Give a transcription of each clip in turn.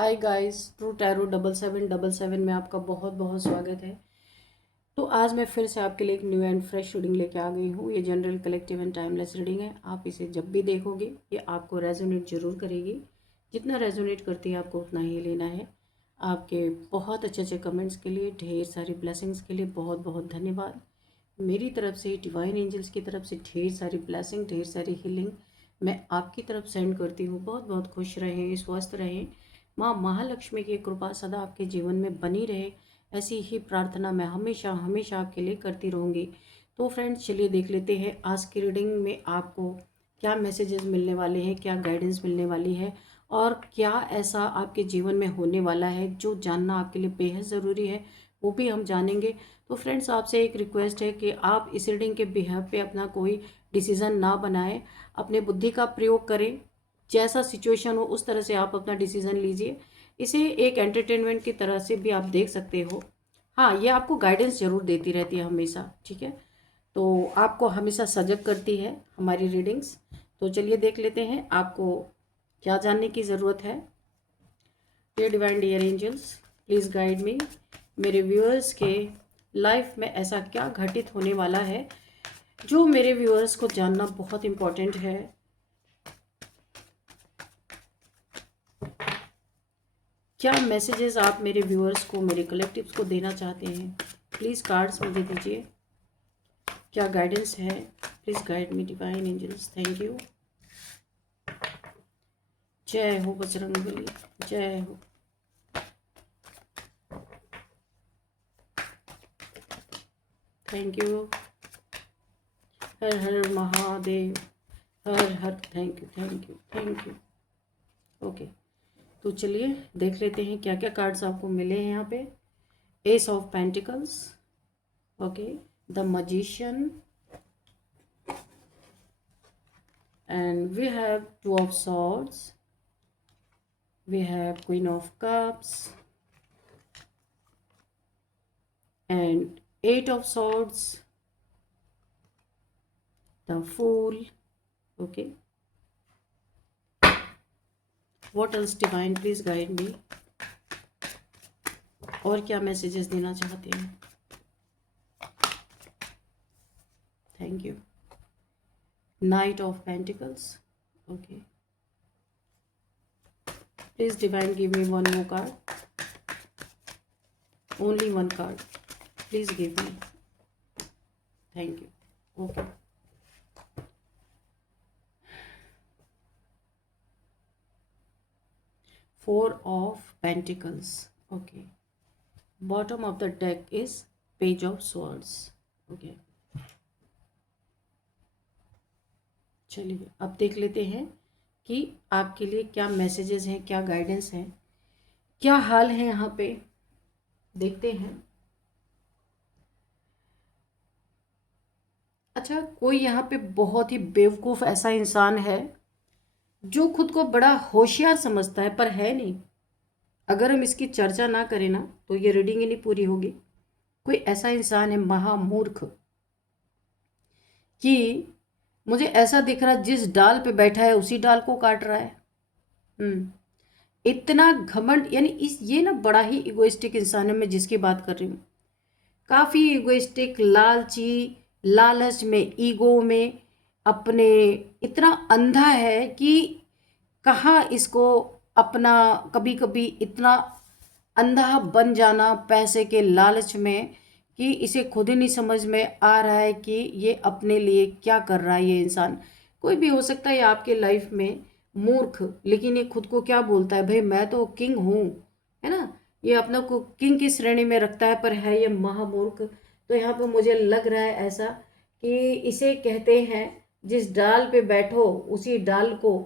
Hi guys, true tarot 7777 में आपका बहुत बहुत स्वागत है। तो आज मैं फिर से आपके लिए एक न्यू एंड फ्रेश रीडिंग लेके आ गई हूँ। ये general collective and timeless reading है। आप इसे जब भी देखोगे ये आपको रेजोनेट जरूर करेगी। जितना रेजोनेट करती है आपको उतना ही लेना है। आपके बहुत अच्छे अच्छे कमेंट्स के लिए, ढेर सारी ब्लेसिंग्स के लिए बहुत बहुत धन्यवाद। मेरी तरफ से, डिवाइन एंजल्स की तरफ से ढेर सारी ब्लेसिंग, ढेर सारी हीलिंग मैं आपकी तरफ सेंड करती हूँ। बहुत बहुत खुश रहें, स्वस्थ रहें। माँ महालक्ष्मी की कृपा सदा आपके जीवन में बनी रहे, ऐसी ही प्रार्थना मैं हमेशा हमेशा आपके लिए करती रहूँगी। तो फ्रेंड्स, चलिए देख लेते हैं आज की रीडिंग में आपको क्या मैसेजेस मिलने वाले हैं, क्या गाइडेंस मिलने वाली है और क्या ऐसा आपके जीवन में होने वाला है जो जानना आपके लिए बेहद ज़रूरी है, वो भी हम जानेंगे। तो फ्रेंड्स, आपसे एक रिक्वेस्ट है कि आप इस रीडिंग के बिहाफ पे अपना कोई डिसीज़न ना बनाएं, अपने बुद्धि का प्रयोग करें। जैसा सिचुएशन हो उस तरह से आप अपना डिसीजन लीजिए। इसे एक एंटरटेनमेंट की तरह से भी आप देख सकते हो। हाँ, ये आपको गाइडेंस जरूर देती रहती है हमेशा, ठीक है। तो आपको हमेशा सजग करती है हमारी रीडिंग्स। तो चलिए देख लेते हैं आपको क्या जानने की ज़रूरत है। Dear divine, dear angels, please guide me. मेरे व्यूअर्स के लाइफ में ऐसा क्या घटित होने वाला है जो मेरे व्यूअर्स को जानना बहुत इम्पोर्टेंट है। क्या मैसेजेस आप मेरे व्यूअर्स को, मेरे कलेक्टिव्स को देना चाहते हैं? प्लीज़ कार्ड्स मुझे दीजिए। क्या गाइडेंस है? Please guide me divine angels. Thank you. जय हो बजरंगबली, जय हो। Thank you. हर हर महादेव, हर हर। Thank you, thank you, thank you. Okay, तो चलिए देख लेते हैं क्या क्या कार्ड्स आपको मिले हैं यहाँ पे। S of pentacles, okay, the magician, and we have two of swords, we have queen of cups and eight of swords, the fool. Okay, what else divine, please guide me। और क्या messages देना चाहते हैं? Thank you. Night of pentacles, okay, please divine give me one more card, only one card, please give me. Thank you. Okay, four of pentacles, okay, bottom of the deck is page of swords, okay। चलिए अब देख लेते हैं कि आपके लिए क्या messages हैं, क्या गाइडेंस है, क्या हाल है यहाँ पे। देखते हैं। अच्छा, कोई यहाँ पे बहुत ही बेवकूफ़ ऐसा इंसान है जो खुद को बड़ा होशियार समझता है पर है नहीं। अगर हम इसकी चर्चा ना करें ना तो ये रीडिंग ही नहीं पूरी होगी। कोई ऐसा इंसान है महामूर्ख कि मुझे ऐसा दिख रहा जिस डाल पे बैठा है उसी डाल को काट रहा है। इतना घमंड, यानी इस ये ना बड़ा ही इगोइस्टिक इंसान है मैं जिसकी बात कर रही हूँ। काफ़ी इगोइस्टिक, लालची, लालच में, ईगो में अपने इतना अंधा है कि कहाँ इसको अपना, कभी कभी इतना अंधा बन जाना पैसे के लालच में कि इसे खुद ही नहीं समझ में आ रहा है कि ये अपने लिए क्या कर रहा है। ये इंसान कोई भी हो सकता है आपके लाइफ में मूर्ख, लेकिन ये खुद को क्या बोलता है, भाई मैं तो किंग हूँ, है ना। ये अपना को किंग की श्रेणी में रखता है पर है ये महामूर्ख। तो यहाँ पे मुझे लग रहा है ऐसा कि इसे कहते हैं जिस डाल पे बैठो उसी डाल को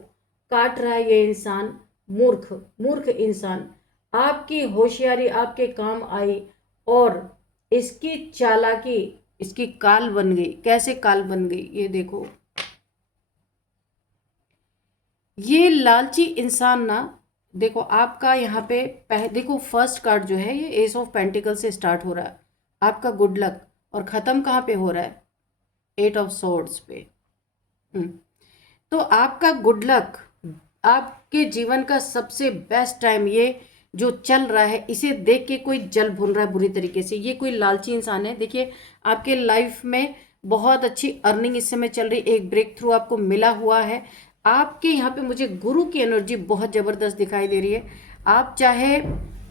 काट रहा है ये इंसान। मूर्ख, मूर्ख इंसान। आपकी होशियारी आपके काम आई और इसकी चालाकी, इसकी काल बन गई। कैसे काल बन गई ये देखो। ये लालची इंसान ना, देखो आपका यहाँ पे देखो फर्स्ट कार्ड जो है ये एस ऑफ पेंटिकल से स्टार्ट हो रहा है, आपका गुड लक, और ख़त्म कहाँ पे हो रहा है, एट ऑफ सोर्ड्स पे। तो आपका गुड लक आपके जीवन का सबसे बेस्ट टाइम ये जो चल रहा है, इसे देख के कोई जल भून रहा है बुरी तरीके से। ये कोई लालची इंसान है। देखिए आपके लाइफ में बहुत अच्छी अर्निंग इस समय चल रही, एक ब्रेक थ्रू आपको मिला हुआ है। आपके यहाँ पे मुझे गुरु की एनर्जी बहुत ज़बरदस्त दिखाई दे रही है। आप चाहे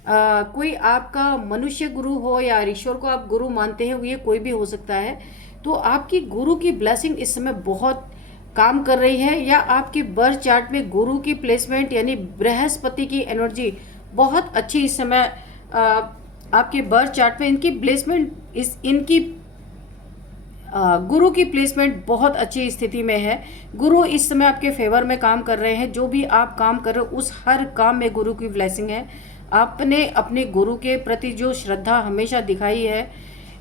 कोई आपका मनुष्य गुरु हो या ईश्वर को आप गुरु मानते हैं, ये कोई भी हो सकता है। तो आपकी गुरु की ब्लेसिंग इस समय बहुत काम कर रही है, या आपके बर्थ चार्ट में गुरु की प्लेसमेंट यानी बृहस्पति की एनर्जी बहुत अच्छी इस समय आपके बर्थ चार्ट में इनकी प्लेसमेंट इनकी गुरु की प्लेसमेंट बहुत अच्छी स्थिति में है। गुरु इस समय आपके फेवर में काम कर रहे हैं। जो भी आप काम कर रहे हो उस हर काम में गुरु की ब्लेसिंग है। आपने अपने गुरु के प्रति जो श्रद्धा हमेशा दिखाई है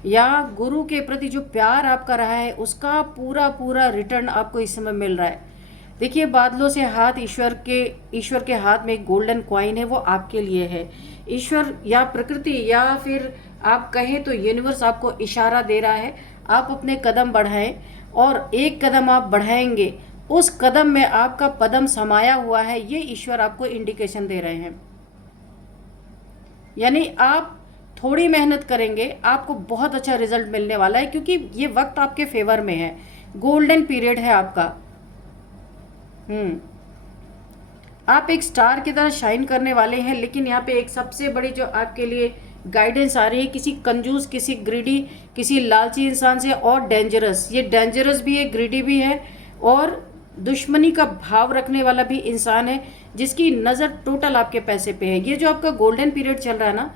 या गुरु के प्रति जो प्यार आपका रहा है, उसका पूरा पूरा रिटर्न आपको इस समय मिल रहा है। देखिए बादलों से हाथ, ईश्वर के हाथ में एक गोल्डन कॉइन है, वो आपके लिए है। ईश्वर या प्रकृति या फिर आप कहें तो यूनिवर्स आपको इशारा दे रहा है, आप अपने कदम बढ़ाएं, और एक कदम आप बढ़ाएंगे उस कदम में आपका पदम समाया हुआ है, ये ईश्वर आपको इंडिकेशन दे रहे हैं। यानी आप थोड़ी मेहनत करेंगे, आपको बहुत अच्छा रिजल्ट मिलने वाला है, क्योंकि ये वक्त आपके फेवर में है, गोल्डन पीरियड है आपका। आप एक स्टार की तरह शाइन करने वाले हैं। लेकिन यहाँ पे एक सबसे बड़ी जो आपके लिए गाइडेंस आ रही है, किसी कंजूस, किसी ग्रीडी, किसी लालची इंसान से, और डेंजरस, ये डेंजरस भी है, ग्रीडी भी है, और दुश्मनी का भाव रखने वाला भी इंसान है, जिसकी नज़र टोटल आपके पैसे पे है। ये जो आपका गोल्डन पीरियड चल रहा है ना,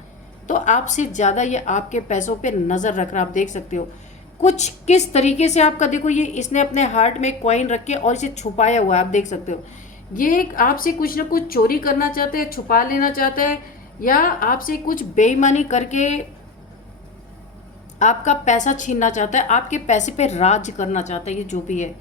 तो आपसे ज़्यादा ये आपके पैसों पे नज़र रख रहा है। आप देख सकते हो कुछ किस तरीके से आपका, देखो ये इसने अपने हार्ट में कॉइन रख के और इसे छुपाया हुआ है, आप देख सकते हो। ये आपसे कुछ ना कुछ चोरी करना चाहते हैं, छुपा लेना चाहता है, या आपसे कुछ बेईमानी करके आपका पैसा छीनना चाहता है, आपके पैसे पे राज करना चाहता है। ये जो भी है,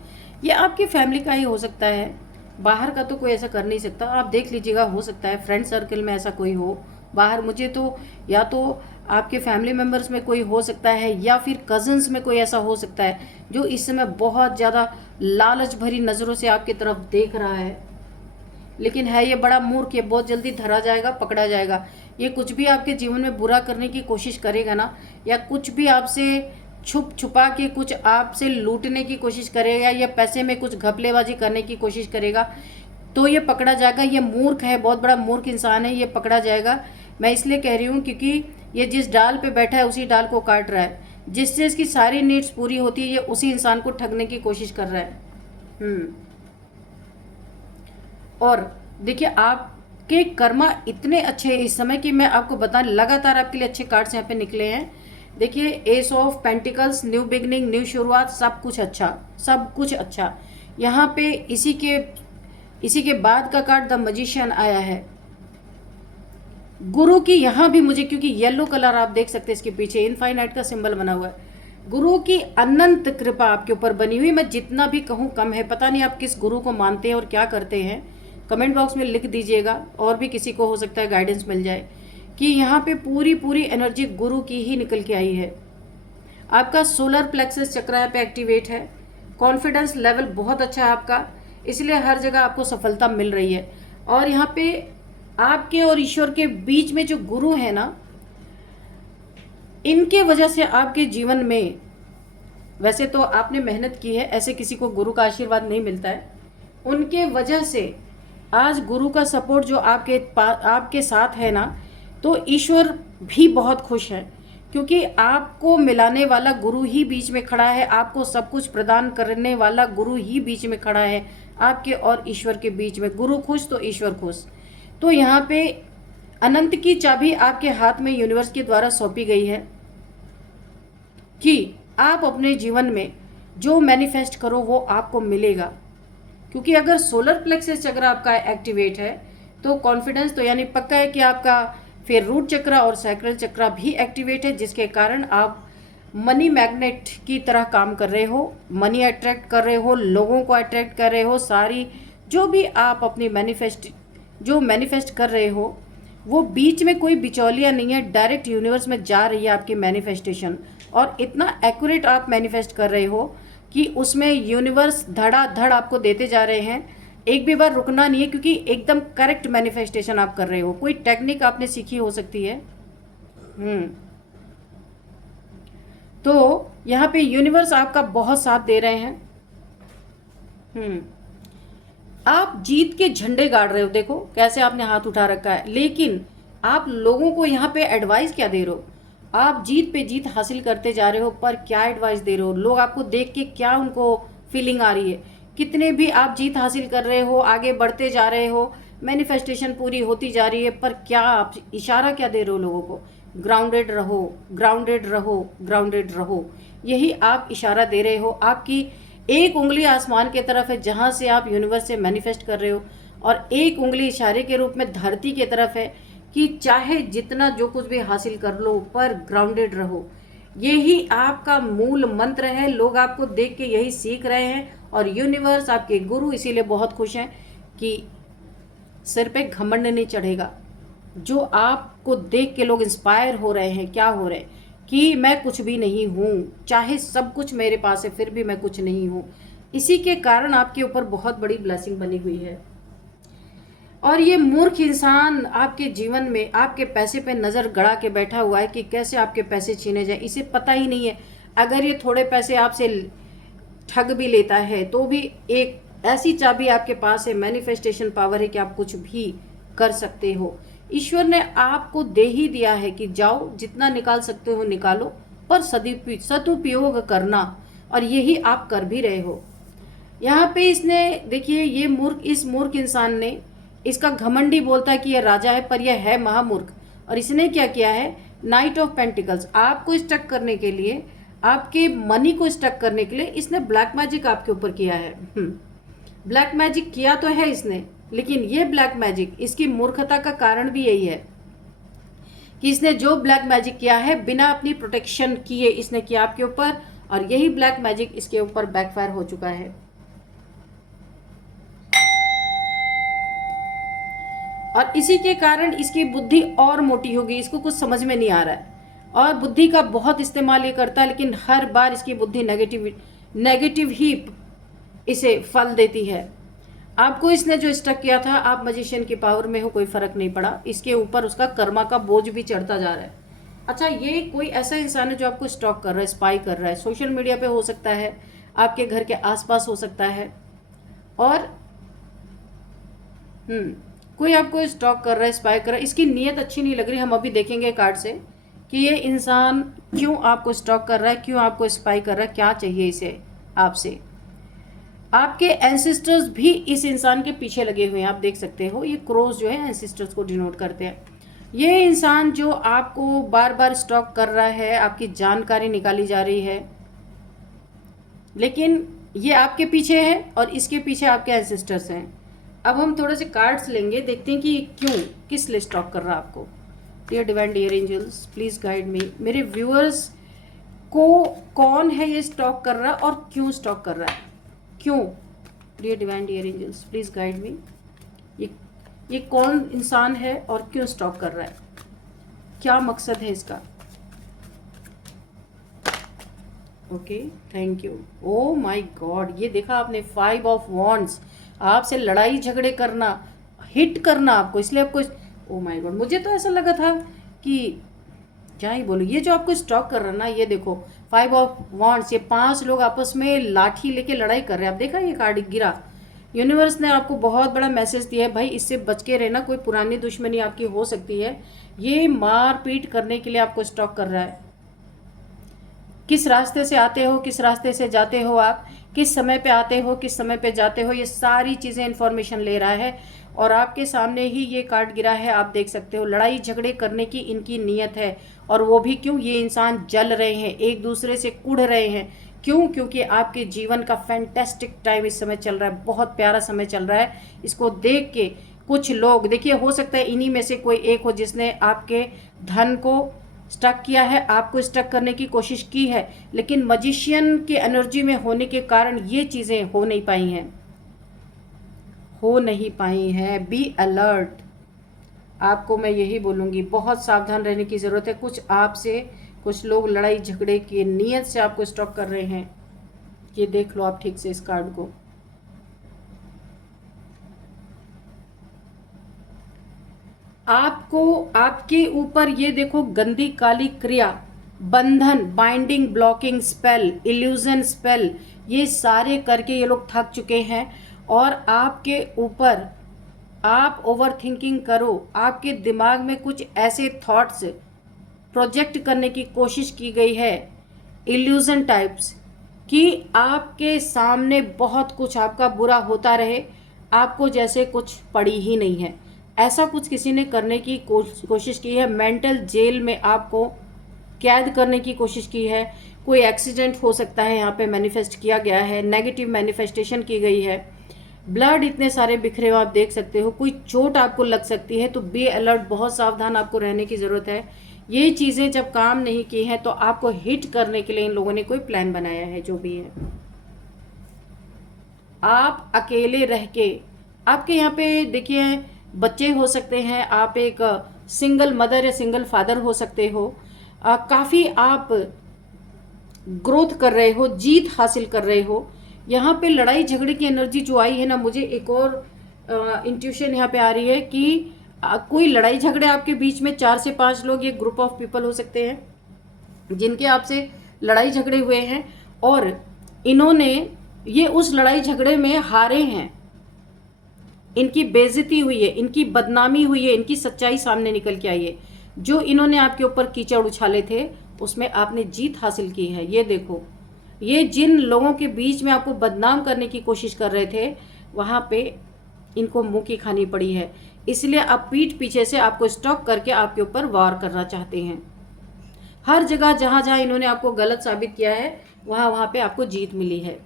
ये आपकी फैमिली का ही हो सकता है, बाहर का तो कोई ऐसा कर नहीं सकता। आप देख लीजिएगा, हो सकता है फ्रेंड सर्कल में ऐसा कोई हो। बाहर मुझे तो, या तो आपके फैमिली मेम्बर्स में कोई हो सकता है, या फिर कजन्स में कोई ऐसा हो सकता है जो इस समय बहुत ज़्यादा लालच भरी नज़रों से आपकी तरफ देख रहा है। लेकिन है ये बड़ा मूर्ख, ये बहुत जल्दी धरा जाएगा, पकड़ा जाएगा। ये कुछ भी आपके जीवन में बुरा करने की कोशिश करेगा ना, या कुछ भी आपसे छुप छुपा के कुछ आपसे लूटने की कोशिश करेगा, या पैसे में कुछ घपलेबाजी करने की कोशिश करेगा, तो ये पकड़ा जाएगा। ये मूर्ख है, बहुत बड़ा मूर्ख इंसान है, ये पकड़ा जाएगा। मैं इसलिए कह रही हूँ क्योंकि ये जिस डाल पे बैठा है उसी डाल को काट रहा है। जिससे इसकी सारी नीड्स पूरी होती है, ये उसी इंसान को ठगने की कोशिश कर रहा है। और देखिए आपके कर्मा इतने अच्छे हैं इस समय कि मैं आपको बता, लगातार आपके लिए अच्छे कार्ड्स यहाँ पे निकले हैं। देखिए S of pentacles, new beginning, new शुरुआत, सब कुछ अच्छा, सब कुछ अच्छा। यहाँ पे इसी के बाद का कार्ड द मैजिशियन आया है। गुरु की यहाँ भी मुझे, क्योंकि येलो कलर आप देख सकते हैं इसके पीछे इनफाइनाइट का सिंबल बना हुआ है, गुरु की अनंत कृपा आपके ऊपर बनी हुई। मैं जितना भी कहूँ कम है। पता नहीं आप किस गुरु को मानते हैं और क्या करते हैं, कमेंट बॉक्स में लिख दीजिएगा, और भी किसी को हो सकता है गाइडेंस मिल जाए। कि यहाँ पे पूरी एनर्जी गुरु की ही निकल के आई है। आपका सोलर प्लेक्सस चक्र यहाँ पे एक्टिवेट है। कॉन्फिडेंस लेवल बहुत अच्छा है आपका, इसलिए हर जगह आपको सफलता मिल रही है। और यहाँ पे आपके और ईश्वर के बीच में जो गुरु है ना, इनके वजह से आपके जीवन में, वैसे तो आपने मेहनत की है, ऐसे किसी को गुरु का आशीर्वाद नहीं मिलता है, उनके वजह से आज गुरु का सपोर्ट जो आपके साथ है ना, तो ईश्वर भी बहुत खुश है, क्योंकि आपको मिलाने वाला गुरु ही बीच में खड़ा है, आपको सब कुछ प्रदान करने वाला गुरु ही बीच में खड़ा है, आपके और ईश्वर के बीच में। गुरु खुश तो ईश्वर खुश। तो यहाँ पे अनंत की चाबी आपके हाथ में यूनिवर्स के द्वारा सौंपी गई है कि आप अपने जीवन में जो मैनिफेस्ट करो वो आपको मिलेगा। क्योंकि अगर सोलर प्लेक्सस चक्र आपका एक्टिवेट है तो कॉन्फिडेंस तो यानी पक्का है कि आपका फिर रूट चक्र और सैक्रल चक्र भी एक्टिवेट है, जिसके कारण आप मनी मैग्नेट की तरह काम कर रहे हो, मनी अट्रैक्ट कर रहे हो, लोगों को अट्रैक्ट कर रहे हो। सारी जो भी आप अपनी मैनिफेस्ट कर रहे हो, वो बीच में कोई बिचौलिया नहीं है, डायरेक्ट यूनिवर्स में जा रही है आपकी मैनिफेस्टेशन। और इतना एक्यूरेट आप मैनिफेस्ट कर रहे हो कि उसमें यूनिवर्स धड़ाधड़ आपको देते जा रहे हैं। एक भी बार रुकना नहीं है, क्योंकि एकदम करेक्ट मैनिफेस्टेशन आप कर रहे हो। कोई टेक्निक आपने सीखी हो सकती है। तो यहाँ पे यूनिवर्स आपका बहुत साथ दे रहे हैं। आप जीत के झंडे गाड़ रहे हो, देखो कैसे आपने हाथ उठा रखा है। लेकिन आप लोगों को यहाँ पे एडवाइस क्या दे रहे हो? आप जीत पे जीत हासिल करते जा रहे हो, पर क्या एडवाइस दे रहे हो? लोग आपको देख के क्या उनको फीलिंग आ रही है? कितने भी आप जीत हासिल कर रहे हो, आगे बढ़ते जा रहे हो, मैनिफेस्टेशन पूरी होती जा रही है, पर क्या आप इशारा क्या दे रहे हो लोगों को? ग्राउंडेड रहो, ग्राउंडेड रहो, ग्राउंडेड रहो। यही आप इशारा दे रहे हो। आपकी एक उंगली आसमान की तरफ है, जहां से आप यूनिवर्स से मैनिफेस्ट कर रहे हो, और एक उंगली इशारे के रूप में धरती की तरफ है कि चाहे जितना जो कुछ भी हासिल कर लो, पर ग्राउंडेड रहो। यही आपका मूल मंत्र है। लोग आपको देख के यही सीख रहे हैं, और यूनिवर्स आपके गुरु इसीलिए बहुत खुश हैं कि सिर पे घमंड नहीं चढ़ेगा। जो आपको देख के लोग इंस्पायर हो रहे हैं, क्या हो रहे हैं कि मैं कुछ भी नहीं हूँ, चाहे सब कुछ मेरे पास है फिर भी मैं कुछ नहीं हूँ। इसी के कारण आपके ऊपर बहुत बड़ी ब्लेसिंग बनी हुई है। और ये मूर्ख इंसान आपके जीवन में आपके पैसे पे नज़र गड़ा के बैठा हुआ है कि कैसे आपके पैसे छीने जाए। इसे पता ही नहीं है, अगर ये थोड़े पैसे आपसे ठग भी लेता है तो भी एक ऐसी चाबी आपके पास है, मैनिफेस्टेशन पावर है कि आप कुछ भी कर सकते हो। ईश्वर ने आपको दे ही दिया है कि जाओ जितना निकाल सकते हो निकालो, पर सदुपयोग करना, और यही आप कर भी रहे हो। यहाँ पे इसने देखिए, ये मूर्ख, इस मूर्ख इंसान ने, इसका घमंडी बोलता है कि यह राजा है, पर यह है महामूर्ख। और इसने क्या किया है? नाइट ऑफ पेंटिकल्स आपको स्टक करने के लिए, आपके मनी को स्टक करने के लिए इसने ब्लैक मैजिक आपके ऊपर किया है। ब्लैक मैजिक किया तो है इसने, लेकिन ये ब्लैक मैजिक, इसकी मूर्खता का कारण भी यही है कि इसने जो ब्लैक मैजिक किया है बिना अपनी प्रोटेक्शन किए इसने किया आपके ऊपर, और यही ब्लैक मैजिक इसके ऊपर बैकफायर हो चुका है। और इसी के कारण इसकी बुद्धि और मोटी हो गई, इसको कुछ समझ में नहीं आ रहा है, और बुद्धि का बहुत इस्तेमाल ये करता है, लेकिन हर बार इसकी बुद्धि नेगेटिव ही इसे फल देती है। आपको इसने जो स्टक किया था, आप मजिशियन की पावर में हो, कोई फर्क नहीं पड़ा, इसके ऊपर उसका कर्मा का बोझ भी चढ़ता जा रहा है। अच्छा, ये कोई ऐसा इंसान है जो आपको स्टॉक कर रहा है, स्पाई कर रहा है। सोशल मीडिया पे हो सकता है, आपके घर के आसपास हो सकता है, और कोई आपको स्टॉक कर रहा है, स्पाई कर रहा है। इसकी नीयत अच्छी नहीं लग रही। हम अभी देखेंगे कार्ड से कि ये इंसान क्यों आपको स्टॉक कर रहा है, क्यों आपको स्पाई कर रहा है, क्या चाहिए इसे आपसे। आपके एंसेस्टर्स भी इस इंसान के पीछे लगे हुए हैं, आप देख सकते हो। ये क्रॉस जो है एंसेस्टर्स को डिनोट करते हैं। ये इंसान जो आपको बार बार स्टॉक कर रहा है, आपकी जानकारी निकाली जा रही है, लेकिन ये आपके पीछे है और इसके पीछे आपके एंसेस्टर्स हैं। अब हम थोड़े से कार्ड्स लेंगे, देखते हैं कि क्यों, किस लिए स्टॉक कर रहा है आपको। Dear divine dear angels, please guide me. मेरे व्यूअर्स को कौन है ये स्टॉक कर रहा है और क्यों स्टॉक कर रहा है, क्यों? Dear divine dear angels, please guide me. ये कौन इंसान है और क्यों स्टॉक कर रहा है, क्या मकसद है इसका? Okay, thank you. Oh my God, ये देखा आपने, 5 ऑफ वॉन्ड्स। आपसे लड़ाई झगड़े करना, हिट करना आपको, इसलिए आपको, ओ माय गॉड, मुझे तो ऐसा लगा था कि क्या ही बोलूं। ये जो आपको स्टॉक कर रहा है ना, ये देखो 5 ऑफ वॉन्ड्स, ये 5 लोग आपस में लाठी लेके लड़ाई कर रहे हैं। आप देखा ये कार्ड गिरा। यूनिवर्स ने आपको बहुत बड़ा मैसेज दिया है, भाई इससे बच के रहना, कोई पुरानी दुश्मनी आपकी हो सकती है। ये मार पीट करने के लिए आपको स्टॉक कर रहा है। किस रास्ते से आते हो, किस रास्ते से जाते हो, आप किस समय पे आते हो, किस समय पे जाते हो, ये सारी चीज़ें इन्फॉर्मेशन ले रहा है। और आपके सामने ही ये कार्ड गिरा है, आप देख सकते हो। लड़ाई झगड़े करने की इनकी नीयत है, और वो भी क्यों? ये इंसान जल रहे हैं, एक दूसरे से कुढ़ रहे हैं। क्यों? क्योंकि आपके जीवन का फैंटेस्टिक टाइम इस समय चल रहा है, बहुत प्यारा समय चल रहा है। इसको देख के कुछ लोग, देखिए हो सकता है इन्हीं में से कोई एक हो जिसने आपके धन को स्टक किया है, आपको स्टक करने की कोशिश की है, लेकिन मजिशियन की एनर्जी में होने के कारण ये चीज़ें हो नहीं पाई हैं, हो नहीं पाई हैं। बी अलर्ट, आपको मैं यही बोलूँगी, बहुत सावधान रहने की ज़रूरत है। कुछ आपसे, कुछ लोग लड़ाई झगड़े की नीयत से आपको स्टॉक कर रहे हैं। ये देख लो आप ठीक से इस कार्ड को। आपको आपके ऊपर ये देखो गंदी काली क्रिया, बंधन, binding, blocking spell, illusion spell, ये सारे करके ये लोग थक चुके हैं। और आपके ऊपर आप ओवर थिंकिंग करो, आपके दिमाग में कुछ ऐसे थॉट्स प्रोजेक्ट करने की कोशिश की गई है इल्यूजन टाइप्स, कि आपके सामने बहुत कुछ आपका बुरा होता रहे, आपको जैसे कुछ पड़ी ही नहीं है। ऐसा कुछ किसी ने करने की कोशिश की है, मेंटल जेल में आपको कैद करने की कोशिश की है। कोई एक्सीडेंट हो सकता है, यहाँ पे मैनिफेस्ट किया गया है, नेगेटिव मैनिफेस्टेशन की गई है, ब्लड इतने सारे बिखरे हुए आप देख सकते हो, कोई चोट आपको लग सकती है। तो बी अलर्ट, बहुत सावधान आपको रहने की ज़रूरत है। ये चीज़ें जब काम नहीं की हैं तो आपको हिट करने के लिए इन लोगों ने कोई प्लान बनाया है। जो भी है, आप अकेले रह के, आपके यहाँ पे देखिए बच्चे हो सकते हैं, आप एक सिंगल मदर या सिंगल फादर हो सकते हो, काफ़ी आप ग्रोथ कर रहे हो, जीत हासिल कर रहे हो। यहाँ पे लड़ाई झगड़े की एनर्जी जो आई है ना, मुझे एक और इंट्यूशन यहाँ पे आ रही है कि कोई लड़ाई झगड़े आपके बीच में 4 से 5 लोग, ये ग्रुप ऑफ पीपल हो सकते हैं जिनके आपसे लड़ाई झगड़े हुए हैं, और इन्होंने ये उस लड़ाई झगड़े में हारे हैं, इनकी बेइज्जती हुई है, इनकी बदनामी हुई है, इनकी सच्चाई सामने निकल के आई है। जो इन्होंने आपके ऊपर कीचड़ उछाले थे उसमें आपने जीत हासिल की है। ये देखो, ये जिन लोगों के बीच में आपको बदनाम करने की कोशिश कर रहे थे, वहां पे इनको मुंह की खानी पड़ी है। इसलिए अब पीठ पीछे से आपको स्टॉक करके आपके ऊपर वार करना चाहते हैं। हर जगह जहां जहां इन्होंने आपको गलत साबित किया है, वहां वहां पे आपको जीत मिली है।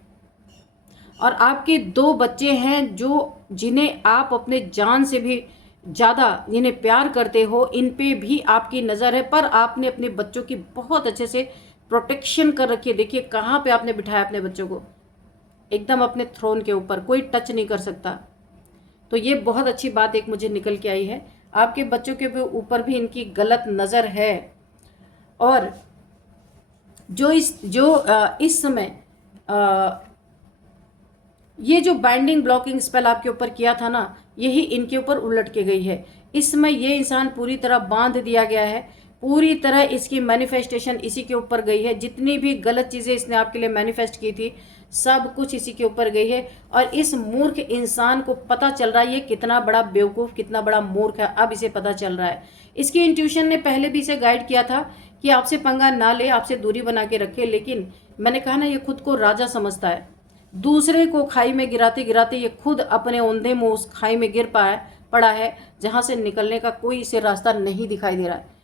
और आपके 2 बच्चे हैं जो जिन्हें आप अपने जान से भी ज़्यादा जिन्हें प्यार करते हो, इन पे भी आपकी नज़र है, पर आपने अपने बच्चों की बहुत अच्छे से प्रोटेक्शन कर रखी है। देखिए कहाँ पे आपने बिठाया अपने बच्चों को, एकदम अपने थ्रोन के ऊपर, कोई टच नहीं कर सकता। तो ये बहुत अच्छी बात एक मुझे निकल के आई है। आपके बच्चों के ऊपर भी इनकी गलत नज़र है। और जो इस समय ये जो बाइंडिंग ब्लॉकिंग स्पेल आपके ऊपर किया था ना, यही इनके ऊपर उलट के गई है। इस समय ये इंसान पूरी तरह बांध दिया गया है, पूरी तरह इसकी मैनिफेस्टेशन इसी के ऊपर गई है। जितनी भी गलत चीज़ें इसने आपके लिए मैनिफेस्ट की थी, सब कुछ इसी के ऊपर गई है। और इस मूर्ख इंसान को पता चल रहा है ये कितना बड़ा बेवकूफ़, कितना बड़ा मूर्ख है, अब इसे पता चल रहा है। इसकी इंट्यूशन ने पहले भी इसे गाइड किया था कि आपसे पंगा ना ले, आपसे दूरी बना के रखे, लेकिन मैंने कहा ना, ये खुद को राजा समझता है। दूसरे को खाई में गिराते गिराते ये खुद अपने औंधे मुंह उस खाई में गिर पड़ा है, जहां से निकलने का कोई इसे रास्ता नहीं दिखाई दे रहा है।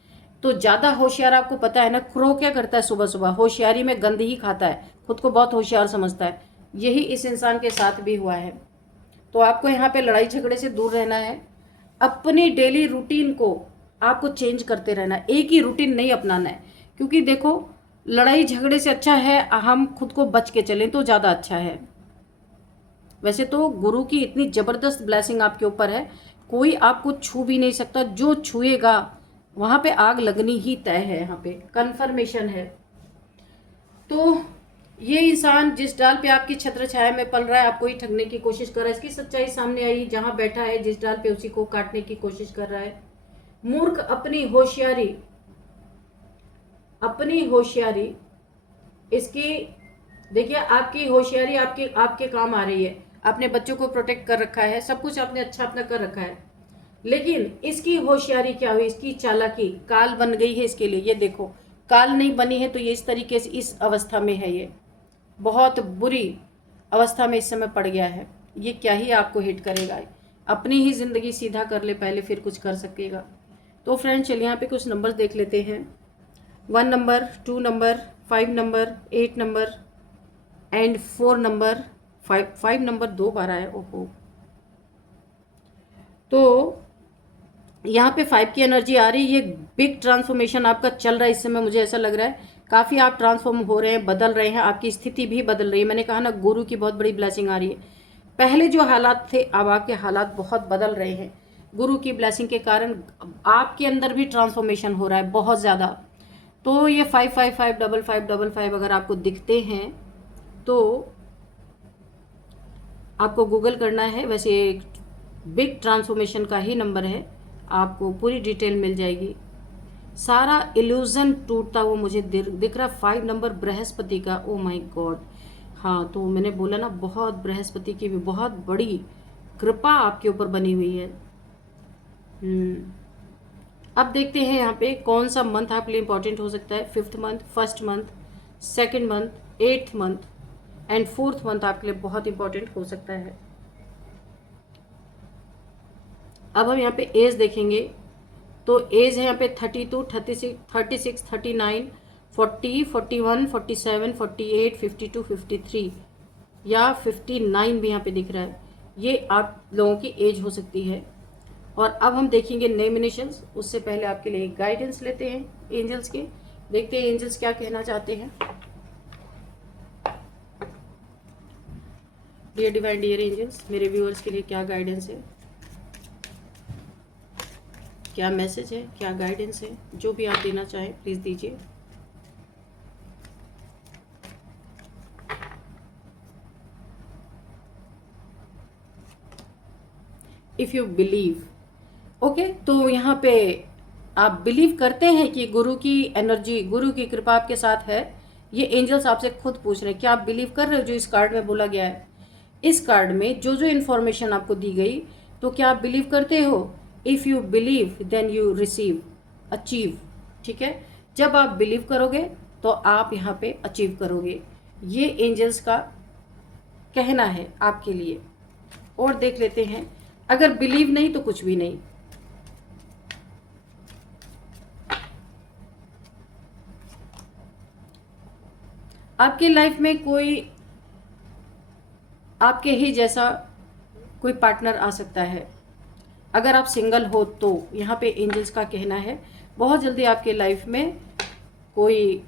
तो ज़्यादा होशियार, आपको पता है ना, क्रो क्या करता है सुबह सुबह, होशियारी में गंद ही खाता है, खुद को बहुत होशियार समझता है। यही इस इंसान के साथ भी हुआ है। तो आपको यहाँ पे लड़ाई झगड़े से दूर रहना है। अपनी डेली रूटीन को आपको चेंज करते रहना है, एक ही रूटीन नहीं अपनाना है। क्योंकि देखो, लड़ाई झगड़े से अच्छा है हम खुद को बच के चलें तो ज़्यादा अच्छा है। वैसे तो गुरु की इतनी ज़बरदस्त ब्लेसिंग आपके ऊपर है, कोई आपको छू भी नहीं सकता। जो छुएगा वहाँ पे आग लगनी ही तय है, यहाँ पे कन्फर्मेशन है। तो ये इंसान जिस डाल पे आपकी छत्र छाया में पल रहा है, आपको ही ठगने की कोशिश कर रहा है। इसकी सच्चाई सामने आई, जहाँ बैठा है जिस डाल पे उसी को काटने की कोशिश कर रहा है। मूर्ख अपनी होशियारी इसकी, देखिए आपकी होशियारी आपके काम आ रही है। आपने बच्चों को प्रोटेक्ट कर रखा है, सब कुछ आपने अच्छा अपना कर रखा है, लेकिन इसकी होशियारी क्या हुई, इसकी चालाकी काल बन गई है इसके लिए। ये देखो, काल नहीं बनी है तो ये इस तरीके से इस अवस्था में है, ये बहुत बुरी अवस्था में इस समय पड़ गया है। ये क्या ही आपको हिट करेगा, अपनी ही ज़िंदगी सीधा कर ले पहले, फिर कुछ कर सकेगा। तो फ्रेंड्स चलिए यहाँ पे कुछ नंबर्स देख लेते हैं। 1 number, 2 number, 5 number, 8 number and 4 number. 5 number 2 बार आया, ओहो। तो यहाँ पे 5 की एनर्जी आ रही है। ये बिग ट्रांसफॉर्मेशन आपका चल रहा है इस समय, मुझे ऐसा लग रहा है काफ़ी आप ट्रांसफॉर्म हो रहे हैं, बदल रहे हैं, आपकी स्थिति भी बदल रही है। मैंने कहा ना, गुरु की बहुत बड़ी ब्लेसिंग आ रही है। पहले जो हालात थे, अब आपके हालात बहुत बदल रहे हैं गुरु की ब्लेसिंग के कारण। आपके अंदर भी ट्रांसफॉर्मेशन हो रहा है बहुत ज़्यादा। तो ये 5555555 अगर आपको दिखते हैं तो आपको गूगल करना है। वैसे एक बिग ट्रांसफॉर्मेशन का ही नंबर है, आपको पूरी डिटेल मिल जाएगी। सारा इल्यूजन टूटता हुआ मुझे दिख रहा है। 5 नंबर बृहस्पति का, ओ माय गॉड। हाँ, तो मैंने बोला ना, बहुत बृहस्पति की भी बहुत बड़ी कृपा आपके ऊपर बनी हुई है। अब देखते हैं यहाँ पे कौन सा मंथ आपके लिए इंपॉर्टेंट हो सकता है। 5th month, 1st month, 2nd month, 8th month and 4th month आपके लिए बहुत इंपॉर्टेंट हो सकता है। अब हम यहाँ पे एज देखेंगे, तो एज है यहाँ पे 32, 36, 36, 39, 40, 41, 47, 48, 52, 53 या 59 भी यहाँ पे दिख रहा है। ये आप लोगों की एज हो सकती है। और अब हम देखेंगे नेम इनिशियल्स। उससे पहले आपके लिए गाइडेंस लेते हैं एंजल्स के, देखते हैं एंजल्स क्या कहना चाहते हैं। डियर डिवाइन डियर एंजल्स, मेरे व्यूअर्स के लिए क्या गाइडेंस है, क्या मैसेज है, क्या गाइडेंस है, जो भी आप देना चाहें प्लीज़ दीजिए। इफ़ यू बिलीव, ओके, तो यहाँ पे आप बिलीव करते हैं कि गुरु की एनर्जी, गुरु की कृपा आपके साथ है। ये एंजल्स आपसे खुद पूछ रहे हैं, क्या आप बिलीव कर रहे हो जो इस कार्ड में बोला गया है। इस कार्ड में जो जो इन्फॉर्मेशन आपको दी गई, तो क्या आप बिलीव करते हो। If you believe then you receive, achieve. ठीक है, जब आप बिलीव करोगे तो आप यहाँ पे अचीव करोगे। ये एंजल्स का कहना है आपके लिए। और देख लेते हैं, अगर बिलीव नहीं तो कुछ भी नहीं। आपके लाइफ में कोई आपके ही जैसा कोई पार्टनर आ सकता है। अगर आप सिंगल हो तो यहाँ पे एंजल्स का कहना है बहुत जल्दी आपके लाइफ में कोई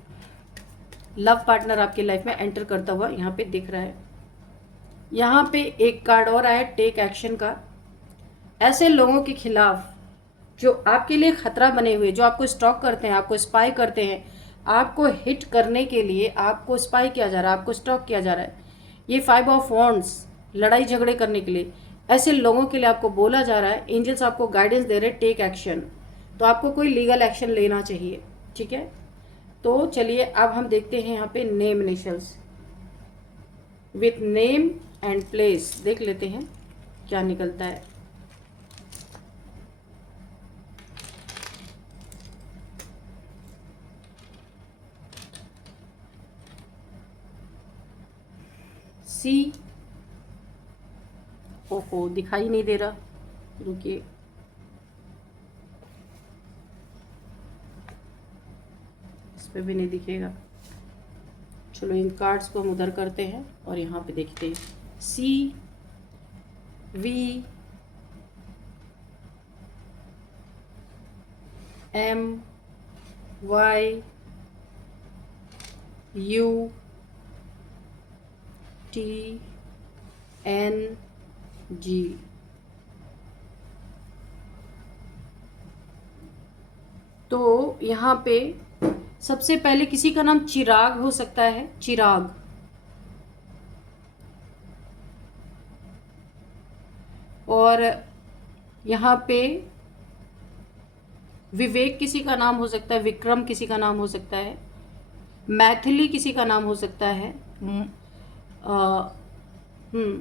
लव पार्टनर आपके लाइफ में एंटर करता हुआ यहाँ पे दिख रहा है। यहाँ पे एक कार्ड और आया, टेक एक्शन का। ऐसे लोगों के खिलाफ जो आपके लिए खतरा बने हुए, जो आपको स्टॉक करते हैं, आपको स्पाई करते हैं, आपको हिट करने के लिए आपको स्पाई किया जा रहा है, आपको स्टॉक किया जा रहा है। ये 5 ऑफ वॉन्ड्स, लड़ाई झगड़े करने के लिए, ऐसे लोगों के लिए आपको बोला जा रहा है। एंजल्स आपको गाइडेंस दे रहे हैं, टेक एक्शन। तो आपको कोई लीगल एक्शन लेना चाहिए। ठीक है, तो चलिए अब हम देखते हैं यहाँ पे name initials with name and place, देख लेते हैं क्या निकलता है। सी, ओहो दिखाई नहीं दे रहा, रुकिए। इस पे भी नहीं दिखेगा। चलो इन कार्ड्स को हम उधर करते हैं और यहाँ पे देखते हैं। C, V, M, Y, U, T, N, G. तो यहाँ पे सबसे पहले किसी का नाम चिराग हो सकता है, चिराग। और यहाँ पे विवेक किसी का नाम हो सकता है, विक्रम किसी का नाम हो सकता है, मैथिली किसी का नाम हो सकता है,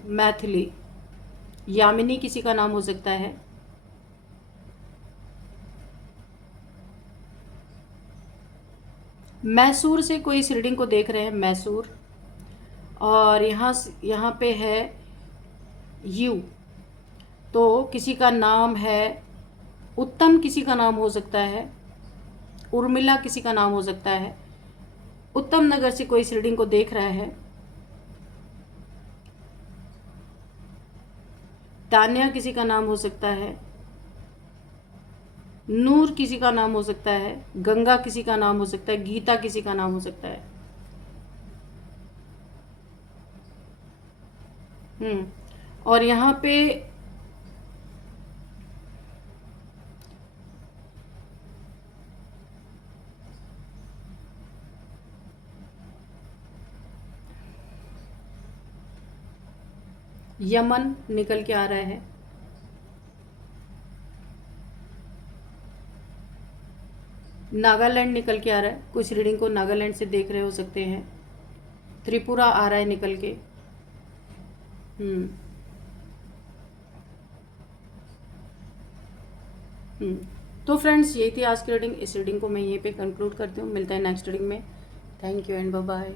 मैथिली, यामिनी किसी का नाम हो सकता है, मैसूर से कोई इस रीडिंग को देख रहे हैं, मैसूर। और यहाँ पे है यू, तो किसी का नाम है उत्तम, किसी का नाम हो सकता है, उर्मिला किसी का नाम हो सकता है। उत्तम नगर से कोई इस रीडिंग को देख रहा है। तान्या किसी का नाम हो सकता है, नूर किसी का नाम हो सकता है, गंगा किसी का नाम हो सकता है, गीता किसी का नाम हो सकता है। और यहाँ पे यमन निकल के आ रहा है। नागालैंड निकल के आ रहा है, कुछ रीडिंग को नागालैंड से देख रहे हो सकते हैं। त्रिपुरा आ रहा है निकल के। हम्म हम्म तो फ्रेंड्स, यही थी आज की रीडिंग। इस रीडिंग को मैं यहीं पे कंक्लूड करती हूँ। मिलता है नेक्स्ट रीडिंग में। Thank you and bye bye.